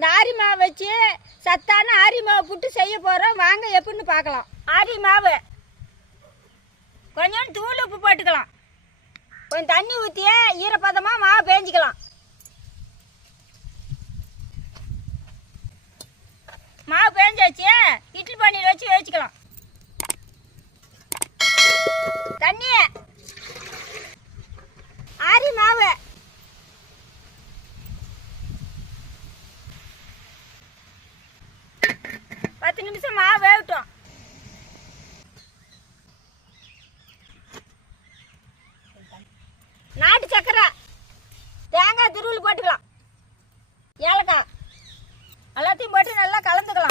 இந்த ஆரி மாவு வச்சு சத்தான ஆரி மாவு புட்டு செய்ய போகிறோம். வாங்க எப்படின்னு பார்க்கலாம். ஆரி மாவு கொஞ்சம் தூள் உப்பு போட்டுக்கலாம். கொஞ்சம் தண்ணி ஊற்றியே ஈரப்பதமாக மாவு பேஞ்சிக்கலாம். மாவு பேஞ்சாச்சு. இட்லி பானையில் வச்சு வேவிச்சிக்கலாம். தண்ணி ஆரி மாவு பத்து நிமிஷம் மாவு வேகட்டும். நாட்டு சக்கரை, தேங்காய் துருவல் போட்டுக்கலாம். ஏலக்காய் எல்லாத்தையும் போட்டு நல்லா கலந்துக்கலாம்.